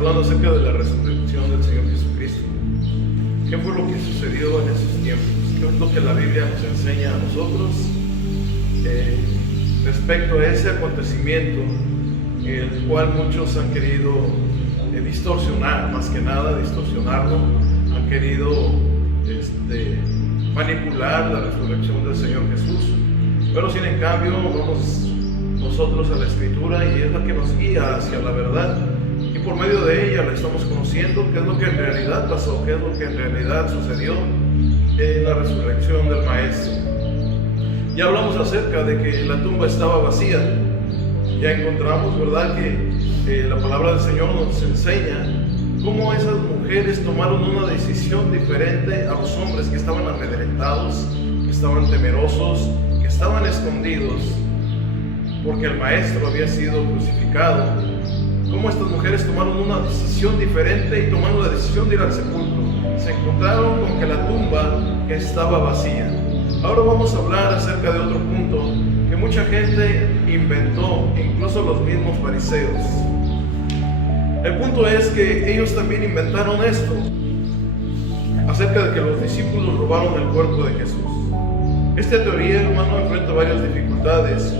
hablando acerca de la resurrección del Señor Jesucristo. ¿Qué fue lo que sucedió en esos tiempos? ¿Qué es lo que la Biblia nos enseña a nosotros respecto a ese acontecimiento, el cual muchos han querido distorsionar, más que nada distorsionarlo, han querido manipular la resurrección del Señor Jesús? Pero sin en cambio vamos nosotros a la Escritura y es la que nos guía hacia la verdad, y por medio de ella la estamos conociendo, qué es lo que en realidad pasó, qué es lo que en realidad sucedió en la resurrección del Maestro. Ya hablamos acerca de que la tumba estaba vacía. Ya encontramos, ¿verdad?, que la palabra del Señor nos enseña cómo esas mujeres tomaron una decisión diferente a los hombres que estaban amedrentados, que estaban temerosos, que estaban escondidos, porque el Maestro había sido crucificado. Cómo estas mujeres tomaron una decisión diferente y tomaron la decisión de ir al sepulcro. Se encontraron con que la tumba estaba vacía. Ahora vamos a hablar acerca de otro punto que mucha gente inventó, incluso los mismos fariseos. El punto es que ellos también inventaron esto, acerca de que los discípulos robaron el cuerpo de Jesús. Esta teoría, hermano, enfrenta varias dificultades.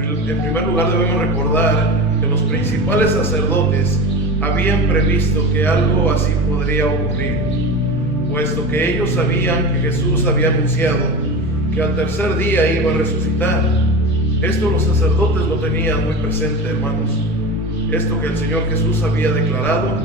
En primer lugar, debemos recordar que los principales sacerdotes habían previsto que algo así podría ocurrir, puesto que ellos sabían que Jesús había anunciado que al tercer día iba a resucitar. Esto los sacerdotes lo tenían muy presente, hermanos. Esto que el Señor Jesús había declarado,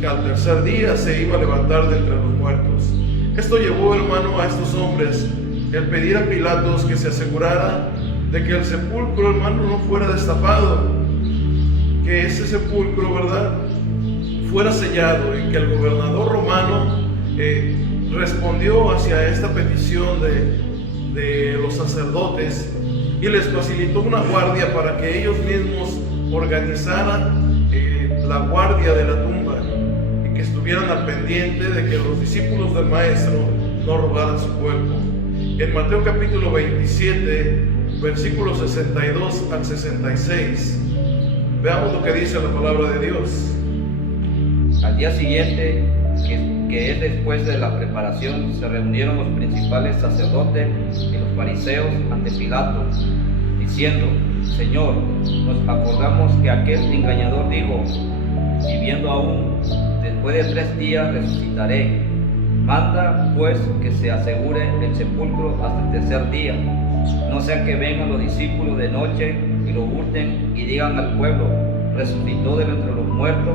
que al tercer día se iba a levantar de entre los muertos. Esto llevó, hermano, a estos hombres el pedir a Pilatos que se asegurara de que el sepulcro, hermano, no fuera destapado, que ese sepulcro, ¿verdad?, fuera sellado, y que el gobernador romano respondió hacia esta petición de los sacerdotes y les facilitó una guardia para que ellos mismos organizaran la guardia de la tumba y que estuvieran al pendiente de que los discípulos del Maestro no robaran su cuerpo. En Mateo capítulo 27, versículos 62 al 66, veamos lo que dice la palabra de Dios. Al día siguiente, que es después de la preparación, se reunieron los principales sacerdotes y los fariseos ante Pilato, diciendo: Señor, nos acordamos que aquel engañador dijo: viviendo aún, después de 3 días resucitaré. Manda pues que se asegure el sepulcro hasta el tercer día, no sea que vengan los discípulos de noche y lo hurten y digan al pueblo: resucitó de entre los muertos,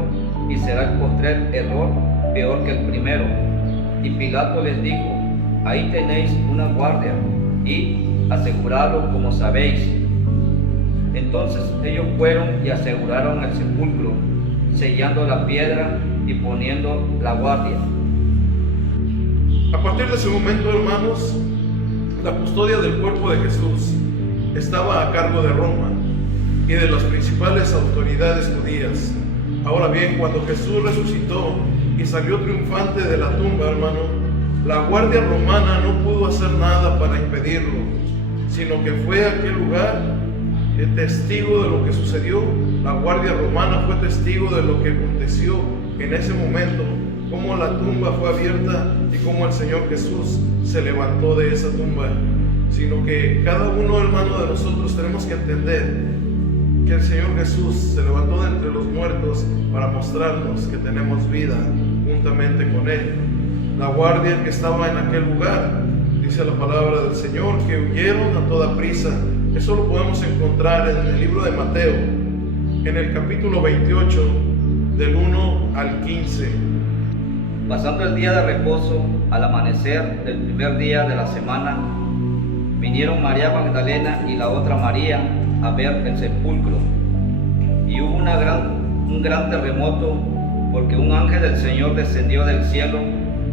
y será el postrer error peor que el primero. Y Pilato les dijo: ahí tenéis una guardia, y aseguradlo como sabéis. Entonces ellos fueron y aseguraron el sepulcro, sellando la piedra y poniendo la guardia. A partir de ese momento, hermanos, la custodia del cuerpo de Jesús estaba a cargo de Roma y de las principales autoridades judías. Ahora bien, cuando Jesús resucitó y salió triunfante de la tumba, hermano, la guardia romana no pudo hacer nada para impedirlo, sino que fue a aquel lugar testigo de lo que sucedió. La guardia romana fue testigo de lo que aconteció en ese momento, cómo la tumba fue abierta y cómo el Señor Jesús se levantó de esa tumba. Sino que cada uno, hermano, de nosotros tenemos que entender que el Señor Jesús se levantó de entre los muertos para mostrarnos que tenemos vida juntamente con Él. La guardia que estaba en aquel lugar, dice la palabra del Señor, que huyeron a toda prisa. Eso lo podemos encontrar en el libro de Mateo, en el capítulo 28, del 1 al 15. Pasando el día de reposo, al amanecer del primer día de la semana, vinieron María Magdalena y la otra María a ver el sepulcro. Y hubo un gran terremoto, porque un ángel del Señor descendió del cielo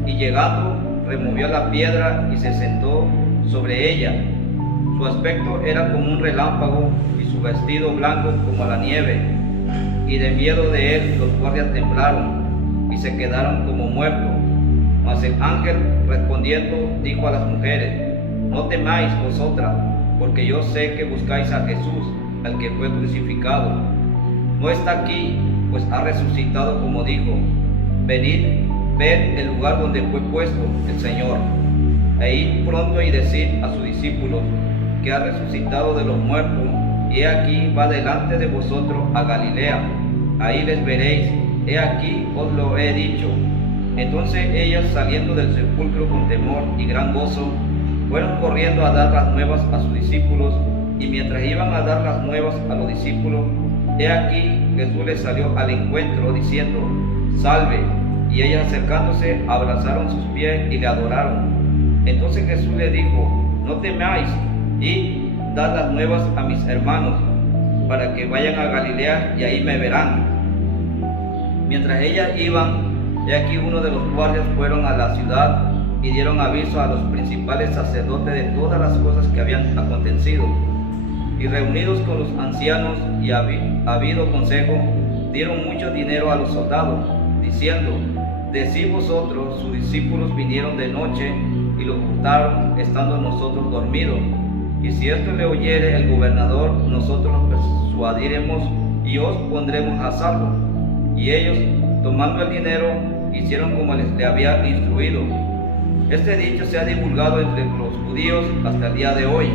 y llegando removió la piedra y se sentó sobre ella. Su aspecto era como un relámpago y su vestido blanco como la nieve. Y de miedo de él los guardias temblaron y se quedaron como muertos. Mas el ángel respondiendo dijo a las mujeres: no temáis vosotras, porque yo sé que buscáis a Jesús, al que fue crucificado. No está aquí, pues ha resucitado como dijo. Venid, ved el lugar donde fue puesto el Señor, e id pronto y decid a sus discípulos que ha resucitado de los muertos, y he aquí va delante de vosotros a Galilea, ahí les veréis, he aquí os lo he dicho. Entonces ellas, saliendo del sepulcro con temor y gran gozo, fueron corriendo a dar las nuevas a sus discípulos, y mientras iban a dar las nuevas a los discípulos, he aquí Jesús les salió al encuentro diciendo: Salve. Y ellas, acercándose, abrazaron sus pies y le adoraron. Entonces Jesús les dijo: No temáis, y dad las nuevas a mis hermanos, para que vayan a Galilea y ahí me verán. Mientras ellas iban, he aquí uno de los guardias fueron a la ciudad y dieron aviso a los principales sacerdotes de todas las cosas que habían acontecido. Y reunidos con los ancianos y habido consejo, dieron mucho dinero a los soldados, diciendo: Decid vosotros, sus discípulos vinieron de noche y lo hurtaron, estando nosotros dormidos. Y si esto le oyere el gobernador, nosotros lo persuadiremos y os pondremos a salvo. Y ellos, tomando el dinero, hicieron como le había instruido. Este dicho se ha divulgado entre los judíos hasta el día de hoy.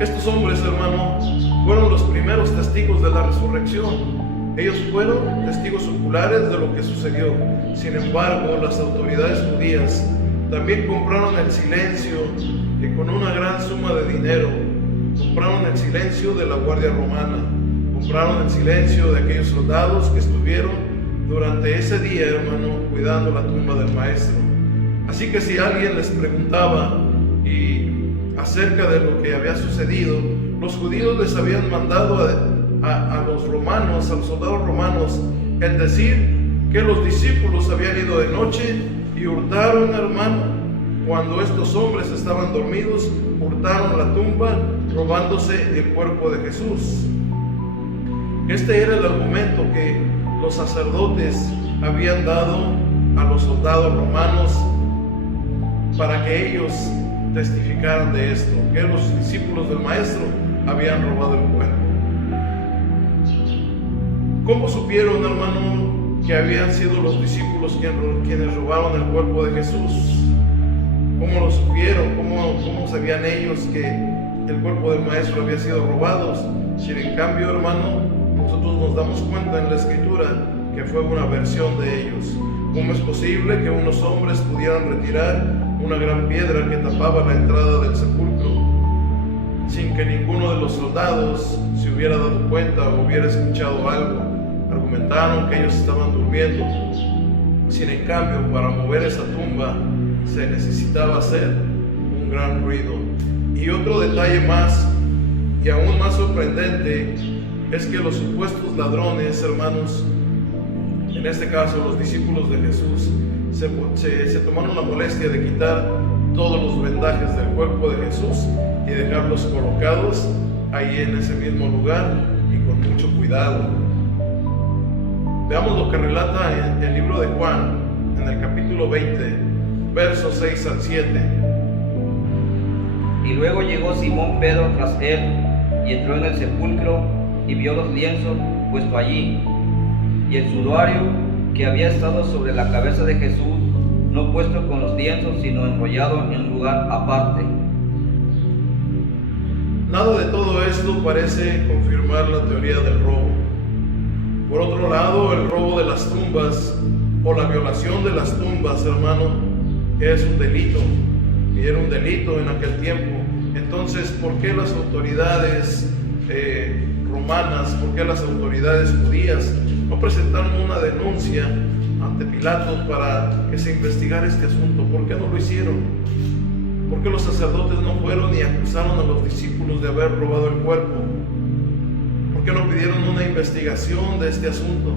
Estos hombres, hermano, fueron los primeros testigos de la resurrección. Ellos fueron testigos oculares de lo que sucedió. Sin embargo, las autoridades judías también compraron el silencio, y con una gran suma de dinero compraron el silencio de la guardia romana, compraron el silencio de aquellos soldados que estuvieron durante ese día, hermano, cuidando la tumba del maestro. Así que si alguien les preguntaba acerca de lo que había sucedido, los judíos les habían mandado a los romanos, a los soldados romanos, el decir que los discípulos habían ido de noche y hurtaron, hermano, cuando estos hombres estaban dormidos, hurtaron la tumba, robándose el cuerpo de Jesús. Este era el argumento que los sacerdotes habían dado a los soldados romanos para que ellos testificaran de esto, que los discípulos del maestro habían robado el cuerpo. ¿Cómo supieron, hermano, que habían sido los discípulos quienes robaron el cuerpo de Jesús? ¿Cómo lo supieron? ¿Cómo sabían ellos que el cuerpo del maestro había sido robado? Si en cambio, hermano, nosotros nos damos cuenta en la Escritura que fue una versión de ellos. ¿Cómo es posible que unos hombres pudieran retirar una gran piedra que tapaba la entrada del sepulcro sin que ninguno de los soldados se hubiera dado cuenta o hubiera escuchado algo? Argumentaron que ellos estaban durmiendo. Sin en cambio, para mover esa tumba se necesitaba hacer un gran ruido. Y otro detalle más, y aún más sorprendente, es que los supuestos ladrones, hermanos, en este caso los discípulos de Jesús, se tomaron la molestia de quitar todos los vendajes del cuerpo de Jesús y dejarlos colocados ahí en ese mismo lugar y con mucho cuidado. Veamos lo que relata en el libro de Juan, en el capítulo 20, versos 6 al 7. Y luego llegó Simón Pedro tras él, y entró en el sepulcro, y vio los lienzos puestos allí, y el sudario que había estado sobre la cabeza de Jesús, no puesto con los lienzos, sino enrollado en un lugar aparte. Nada de todo esto parece confirmar la teoría del robo. Por otro lado, el robo de las tumbas o la violación de las tumbas, hermano, es un delito, y era un delito en aquel tiempo. Entonces, ¿por qué las autoridades romanas, por qué las autoridades judías no presentaron una denuncia ante Pilato para que se investigara este asunto? ¿Por qué no lo hicieron? ¿Por qué los sacerdotes no fueron y acusaron a los discípulos de haber robado el cuerpo? ¿Por qué no pidieron una investigación de este asunto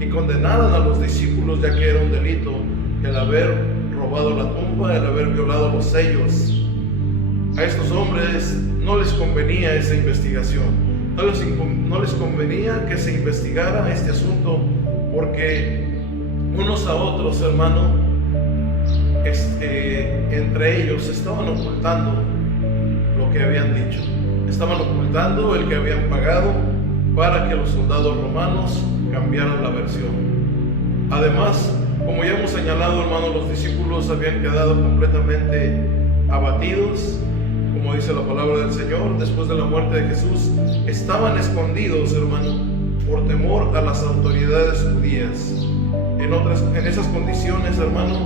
y condenaron a los discípulos, ya que era un delito el haber robado la tumba, el haber violado los sellos? A estos hombres no les convenía esa investigación, no les convenía que se investigara este asunto, porque unos a otros, hermano, entre ellos estaban ocultando lo que habían dicho, estaban ocultando el que habían pagado, para que los soldados romanos cambiaran la versión. Además, como ya hemos señalado, hermano, los discípulos habían quedado completamente abatidos. Como dice la palabra del Señor, después de la muerte de Jesús, estaban escondidos, hermano, por temor a las autoridades judías. En esas condiciones, hermano,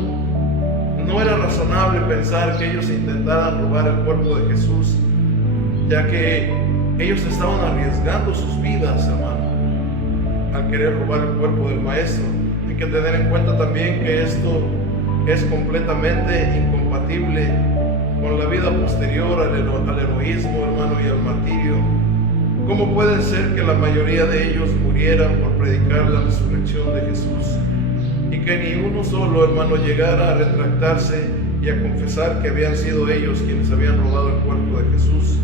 no era razonable pensar que ellos intentaran robar el cuerpo de Jesús, ya que ellos estaban arriesgando sus vidas, hermano, al querer robar el cuerpo del Maestro. Hay que tener en cuenta también que esto es completamente incompatible con la vida posterior al heroísmo, hermano, y al martirio. ¿Cómo puede ser que la mayoría de ellos murieran por predicar la resurrección de Jesús y que ni uno solo, hermano, llegara a retractarse y a confesar que habían sido ellos quienes habían robado el cuerpo de Jesús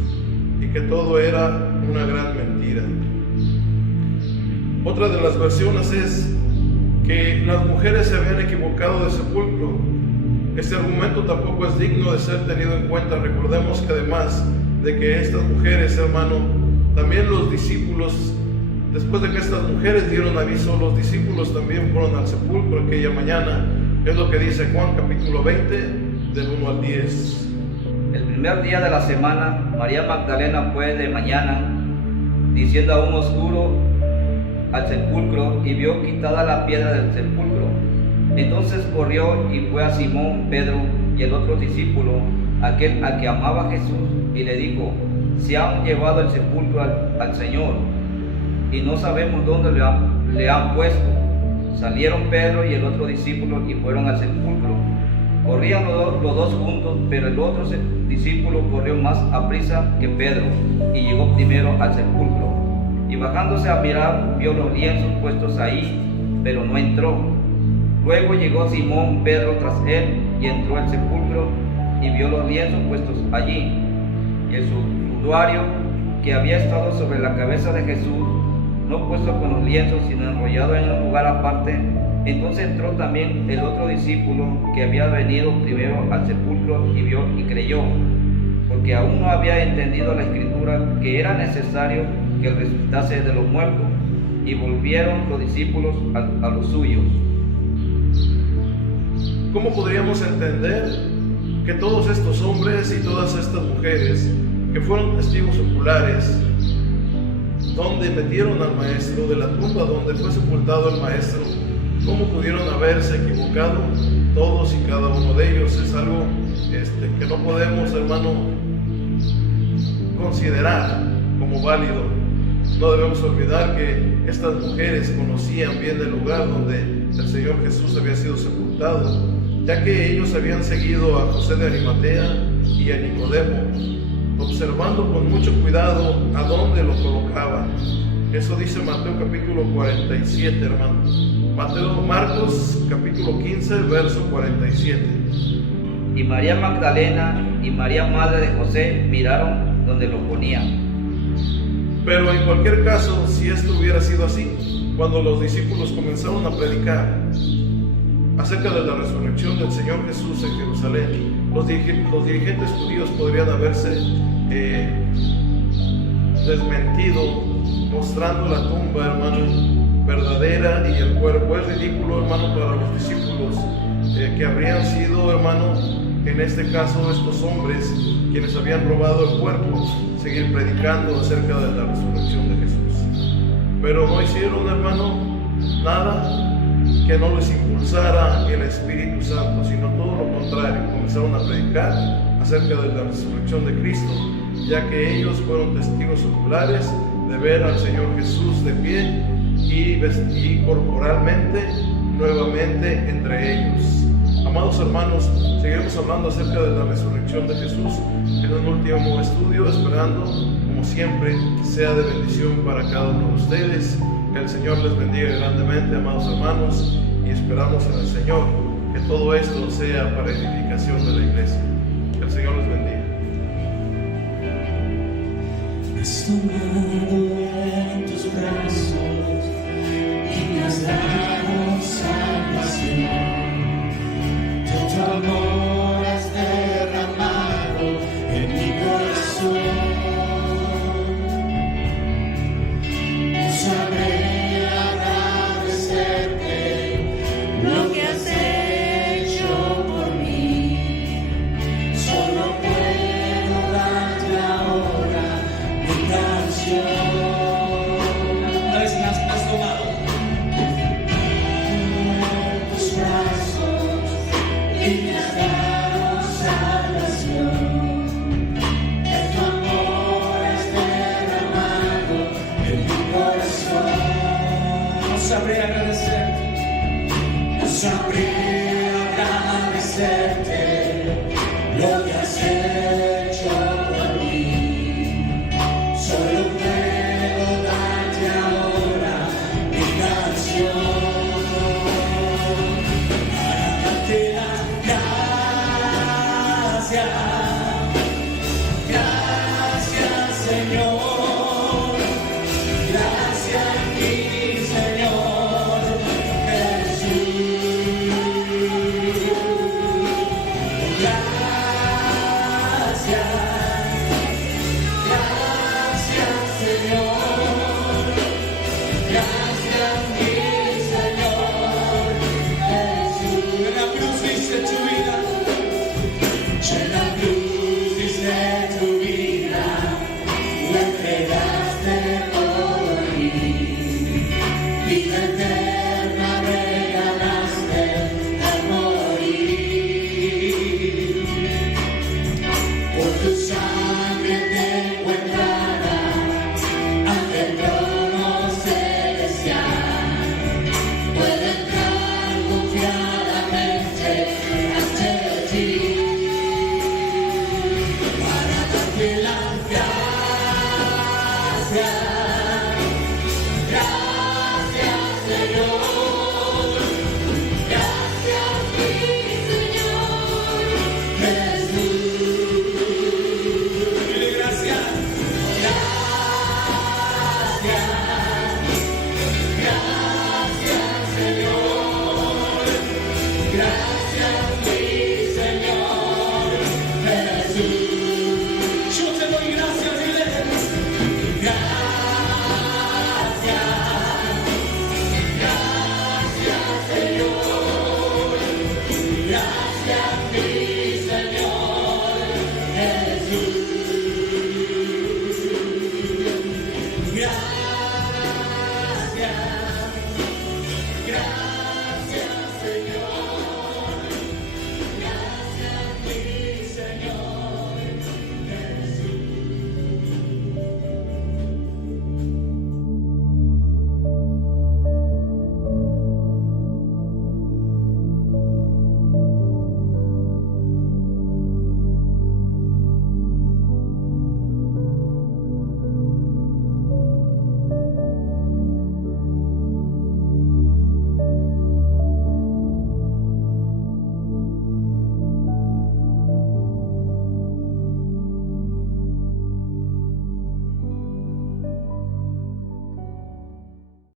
y que todo era una gran mentira? Otra de las versiones es que las mujeres se habían equivocado de sepulcro. Este argumento tampoco es digno de ser tenido en cuenta. Recordemos que además de que estas mujeres, hermano, también los discípulos, después de que estas mujeres dieron aviso, los discípulos también fueron al sepulcro aquella mañana. Es lo que dice Juan capítulo 20, del 1 al 10. El primer día de la semana, María Magdalena fue de mañana, diciendo aún oscuro, al sepulcro y vio quitada la piedra del sepulcro. Entonces corrió y fue a Simón, Pedro y el otro discípulo, aquel a que amaba a Jesús, y le dijo: se han llevado el sepulcro al Señor, y no sabemos dónde le han puesto. Salieron Pedro y el otro discípulo y fueron al sepulcro. Corrían los dos juntos, pero el otro discípulo corrió más aprisa que Pedro y llegó primero al sepulcro. Y bajándose a mirar, vio los lienzos puestos ahí, pero no entró. Luego llegó Simón Pedro tras él y entró al sepulcro y vio los lienzos puestos allí, y el sudario que había estado sobre la cabeza de Jesús, no puesto con los lienzos, sino enrollado en un lugar aparte. Entonces entró también el otro discípulo que había venido primero al sepulcro y vio y creyó, porque aún no había entendido la escritura que era necesario que él resucitase de los muertos. Y volvieron los discípulos a los suyos. ¿Cómo podríamos entender que todos estos hombres y todas estas mujeres que fueron testigos oculares, donde metieron al Maestro, de la tumba donde fue sepultado el Maestro, cómo pudieron haberse equivocado? Todos y cada uno de ellos es algo que no podemos, hermano, considerar como válido. No debemos olvidar que estas mujeres conocían bien el lugar donde el Señor Jesús había sido sepultado, ya que ellos habían seguido a José de Arimatea y a Nicodemo, observando con mucho cuidado a dónde lo colocaban. Eso dice Mateo capítulo 47, hermano. Marcos capítulo 15, verso 47. Y María Magdalena y María madre de José miraron donde lo ponían. Pero en cualquier caso, si esto hubiera sido así, cuando los discípulos comenzaron a predicar acerca de la resurrección del Señor Jesús en Jerusalén, los dirigentes judíos podrían haberse desmentido, mostrando la tumba, hermano, verdadera, y el cuerpo. Es ridículo, hermano, para los discípulos que habrían sido, hermano, en este caso estos hombres quienes habían robado el cuerpo, seguir predicando acerca de la resurrección de Jesús. Pero no hicieron, hermano, nada que no les impulsara el Espíritu Santo, sino todo lo contrario. Comenzaron a predicar acerca de la resurrección de Cristo, ya que ellos fueron testigos oculares de ver al Señor Jesús de pie y corporalmente nuevamente entre ellos. Amados hermanos, seguiremos hablando acerca de la resurrección de Jesús en un último estudio, esperando, como siempre, que sea de bendición para cada uno de ustedes. Que el Señor les bendiga grandemente, amados hermanos, y esperamos en el Señor que todo esto sea para edificación de la iglesia. Que el Señor les bendiga. Has tomado en tus brazos y me has dado salvación. De tu amor has derramado en mi corazón. y me has dado salvación. En tu amor has derramado en mi corazón. No sabré agradecerte, no sabré agradecerte lo que has hecho.